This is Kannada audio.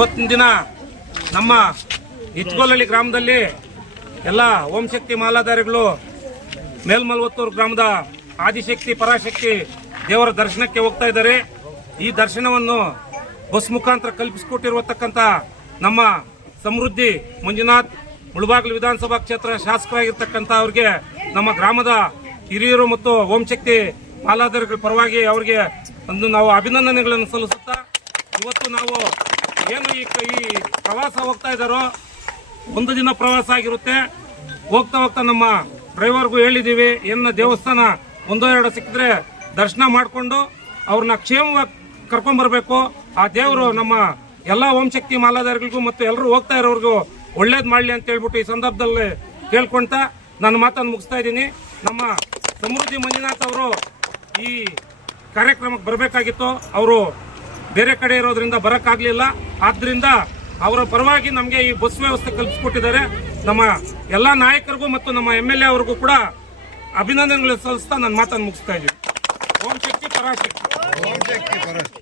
ಇವತ್ತಿನ ದಿನ ನಮ್ಮ ಇಚ್ಗೋಲಹಳ್ಳಿ ಗ್ರಾಮದಲ್ಲಿ ಎಲ್ಲ ಓಂ ಶಕ್ತಿ ಮಾಲಾಧಾರಿಗಳು ಮೇಲ್ಮಲ್ವತ್ತೂರು ಗ್ರಾಮದ ಆದಿಶಕ್ತಿ ಪರಾಶಕ್ತಿ ದೇವರ ದರ್ಶನಕ್ಕೆ ಹೋಗ್ತಾ ಇದ್ದಾರೆ. ಈ ದರ್ಶನವನ್ನು ಬಸ್ ಮುಖಾಂತರ ಕಲ್ಪಿಸಿಕೊಟ್ಟಿರುವತಕ್ಕಂಥ ನಮ್ಮ ಸಮೃದ್ಧಿ ಮಂಜುನಾಥ್ ಮುಳಬಾಗಿಲು ವಿಧಾನಸಭಾ ಕ್ಷೇತ್ರ ಶಾಸಕರಾಗಿರ್ತಕ್ಕಂಥ ಅವರಿಗೆ ನಮ್ಮ ಗ್ರಾಮದ ಹಿರಿಯರು ಮತ್ತು ಓಂ ಶಕ್ತಿ ಮಾಲಾಧಾರಿಗಳ ಪರವಾಗಿ ಅವರಿಗೆ ಒಂದು ನಾವು ಅಭಿನಂದನೆಗಳನ್ನು ಸಲ್ಲಿಸುತ್ತಾ, ಇವತ್ತು ನಾವು ಏನು ಈ ಪ್ರವಾಸ ಹೋಗ್ತಾ ಇದ್ದಾರೋ ಒಂದು ದಿನ ಪ್ರವಾಸ ಆಗಿರುತ್ತೆ. ಹೋಗ್ತಾ ಹೋಗ್ತಾ ನಮ್ಮ ಡ್ರೈವರ್ಗೂ ಹೇಳಿದ್ದೀವಿ, ಏನ ದೇವಸ್ಥಾನ ಒಂದೋ ಎರಡೋ ಸಿಕ್ಕಿದ್ರೆ ದರ್ಶನ ಮಾಡಿಕೊಂಡು ಅವ್ರನ್ನ ಕ್ಷೇಮವಾಗಿ ಕರ್ಕೊಂಡ್ಬರ್ಬೇಕು. ಆ ದೇವರು ನಮ್ಮ ಎಲ್ಲ ಓಂ ಶಕ್ತಿ ಮಾಲಾಧಾರಿಗಳಿಗೂ ಮತ್ತು ಎಲ್ಲರೂ ಹೋಗ್ತಾ ಇರೋರಿಗೂ ಒಳ್ಳೇದು ಮಾಡಲಿ ಅಂತ ಹೇಳ್ಬಿಟ್ಟು ಈ ಸಂದರ್ಭದಲ್ಲಿ ಕೇಳ್ಕೊಂತ ನನ್ನ ಮಾತನ್ನು ಮುಗಿಸ್ತಾ ಇದ್ದೀನಿ. ನಮ್ಮ ಸಮೃದ್ಧಿ ಮಂಜುನಾಥ್ ಅವರು ಈ ಕಾರ್ಯಕ್ರಮಕ್ಕೆ ಬರಬೇಕಾಗಿತ್ತು, ಅವರು ಬೇರೆ ಕಡೆ ಇರೋದ್ರಿಂದ ಬರೋಕ್ಕಾಗಲಿಲ್ಲ. ಆದ್ದರಿಂದ ಅವರ ಪರವಾಗಿ ನಮಗೆ ಈ ಬಸ್ ವ್ಯವಸ್ಥೆ ಕಲ್ಪಿಸಿಕೊಟ್ಟಿದ್ದಾರೆ. ನಮ್ಮ ಎಲ್ಲ ನಾಯಕರಿಗೂ ಮತ್ತು ನಮ್ಮ MLA ಅವರಿಗೂ ಕೂಡ ಅಭಿನಂದನೆಗಳು ಸಲ್ಲಿಸ್ತಾ ನನ್ನ ಮಾತನ್ನು ಮುಗಿಸ್ತಾ ಇದ್ದೀವಿ. ಓಂ ಶಕ್ತಿ ಪರಾಶಕ್ತಿ.